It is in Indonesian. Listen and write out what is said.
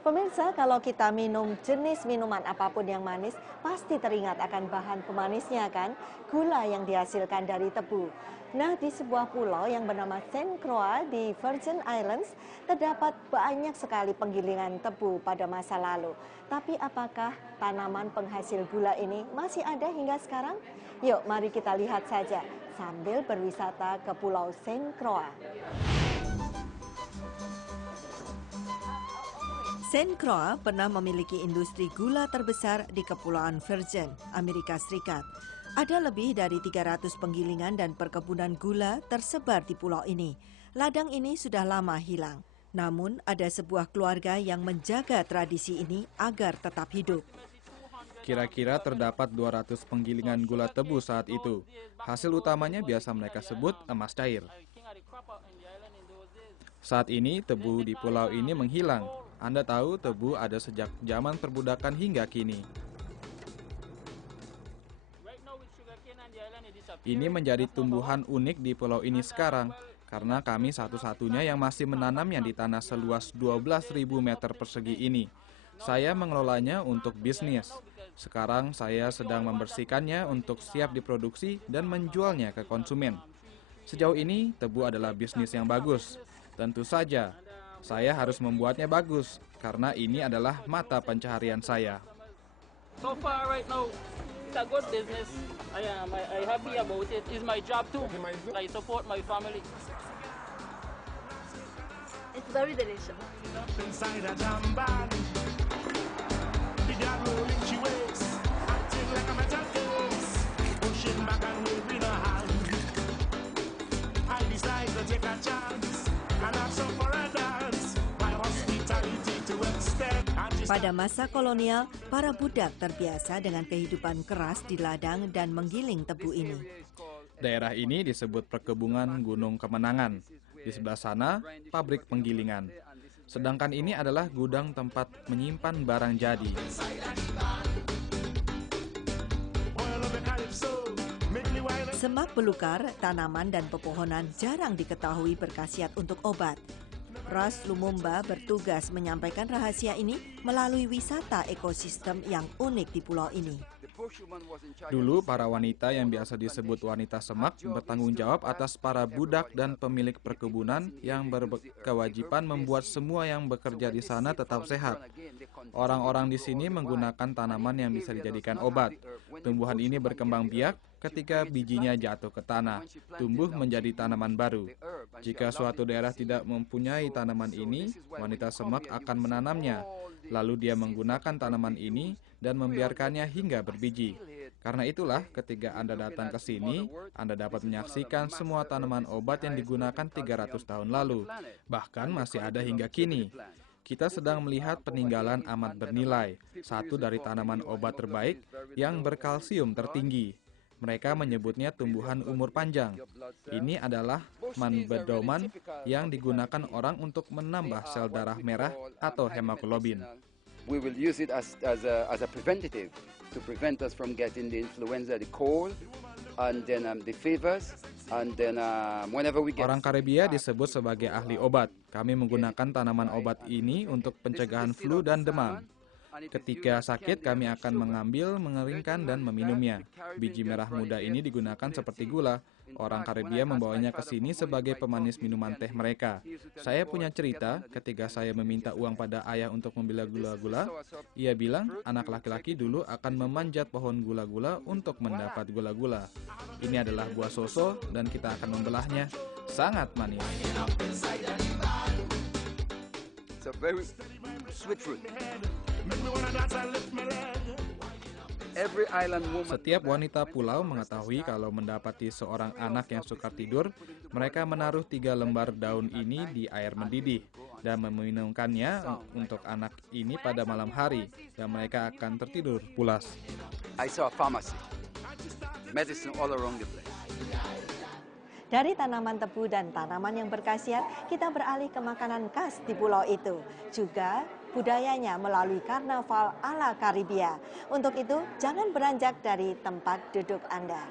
Pemirsa, kalau kita minum jenis minuman apapun yang manis, pasti teringat akan bahan pemanisnya kan? Gula yang dihasilkan dari tebu. Nah, di sebuah pulau yang bernama Saint Croix di Virgin Islands, terdapat banyak sekali penggilingan tebu pada masa lalu. Tapi apakah tanaman penghasil gula ini masih ada hingga sekarang? Yuk, mari kita lihat saja sambil berwisata ke Pulau Saint Croix. Saint Croix pernah memiliki industri gula terbesar di Kepulauan Virgin, Amerika Serikat. Ada lebih dari 300 penggilingan dan perkebunan gula tersebar di pulau ini. Ladang ini sudah lama hilang. Namun ada sebuah keluarga yang menjaga tradisi ini agar tetap hidup. Kira-kira terdapat 200 penggilingan gula tebu saat itu. Hasil utamanya biasa mereka sebut emas cair. Saat ini tebu di pulau ini menghilang. Anda tahu tebu ada sejak zaman perbudakan hingga kini. Ini menjadi tumbuhan unik di pulau ini sekarang, karena kami satu-satunya yang masih menanamnya di tanah seluas 12.000 meter persegi ini. Saya mengelolanya untuk bisnis. Sekarang saya sedang membersihkannya untuk siap diproduksi dan menjualnya ke konsumen. Sejauh ini, tebu adalah bisnis yang bagus. Tentu saja, saya harus membuatnya bagus, karena ini adalah mata pencaharian saya. So far right now, it's a good business. I happy about it. It's my job too. I support my family. It's very delicious. Pada masa kolonial, para budak terbiasa dengan kehidupan keras di ladang dan menggiling tebu ini. Daerah ini disebut perkebunan Gunung Kemenangan. Di sebelah sana, pabrik penggilingan. Sedangkan ini adalah gudang tempat menyimpan barang jadi. Semak belukar, tanaman dan pepohonan jarang diketahui berkhasiat untuk obat. Ras Lumumba bertugas menyampaikan rahasia ini melalui wisata ekosistem yang unik di pulau ini. Dulu para wanita yang biasa disebut wanita semak bertanggung jawab atas para budak dan pemilik perkebunan yang berkewajiban membuat semua yang bekerja di sana tetap sehat. Orang-orang di sini menggunakan tanaman yang bisa dijadikan obat. Tumbuhan ini berkembang biak ketika bijinya jatuh ke tanah, tumbuh menjadi tanaman baru. Jika suatu daerah tidak mempunyai tanaman ini, wanita semak akan menanamnya. Lalu dia menggunakan tanaman ini dan membiarkannya hingga berbiji. Karena itulah ketika Anda datang ke sini, Anda dapat menyaksikan semua tanaman obat yang digunakan 300 tahun lalu. Bahkan masih ada hingga kini. Kita sedang melihat peninggalan amat bernilai, satu dari tanaman obat terbaik yang berkalsium tertinggi. Mereka menyebutnya tumbuhan umur panjang. Ini adalah manbedoman yang digunakan orang untuk menambah sel darah merah atau hemoglobin. We will use it as a preventative to prevent us from getting the influenza, the cold, and then the fevers, and then whenever we get... Orang Karibia disebut sebagai ahli obat. Kami menggunakan tanaman obat ini untuk pencegahan flu dan demam. Ketika sakit, kami akan mengambil, mengeringkan, dan meminumnya. Biji merah muda ini digunakan seperti gula. Orang Karibia membawanya ke sini sebagai pemanis minuman teh mereka. Saya punya cerita ketika saya meminta uang pada ayah untuk membeli gula-gula. Ia bilang anak laki-laki dulu akan memanjat pohon gula-gula untuk mendapat gula-gula. Ini adalah buah soso dan kita akan membelahnya. Sangat manis. It's a very sweet fruit. Setiap wanita pulau mengetahui kalau mendapati seorang anak yang suka tidur, mereka menaruh 3 lembar daun ini di air mendidih dan meminumkannya untuk anak ini pada malam hari, dan mereka akan tertidur pulas. I saw a pharmacy, medicine all around the place. Dari tanaman tebu dan tanaman yang berkhasiat, kita beralih ke makanan khas di pulau itu. Juga budayanya melalui karnaval ala Karibia. Untuk itu, jangan beranjak dari tempat duduk Anda.